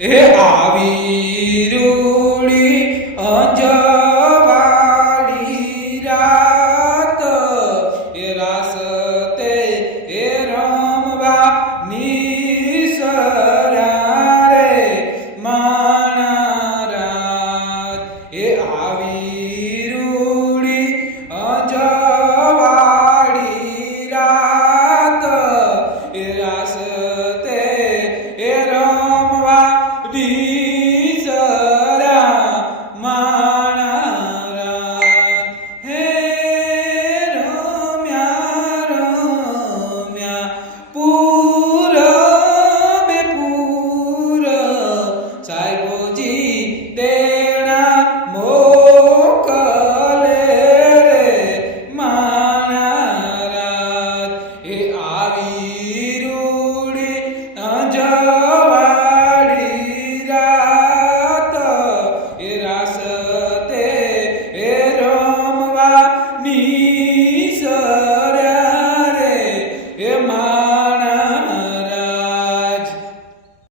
એ આવી રૂડી અંજવાળી રાત એ રાસતે એ રમવા નિસર્યા રે માણા રાત એ આવી રૂડી અંજવાળી રાત એ રાસતે એ રમવા નિસર્યા માણા રાત હે રમ્યા પૂર બે પૂર સાહેબોજી તેણા મોકલે રે માણા રાત એ આવી રૂડી અંજવાળી રાત એ રાસતે એ રમવા નિસર્યા રે એ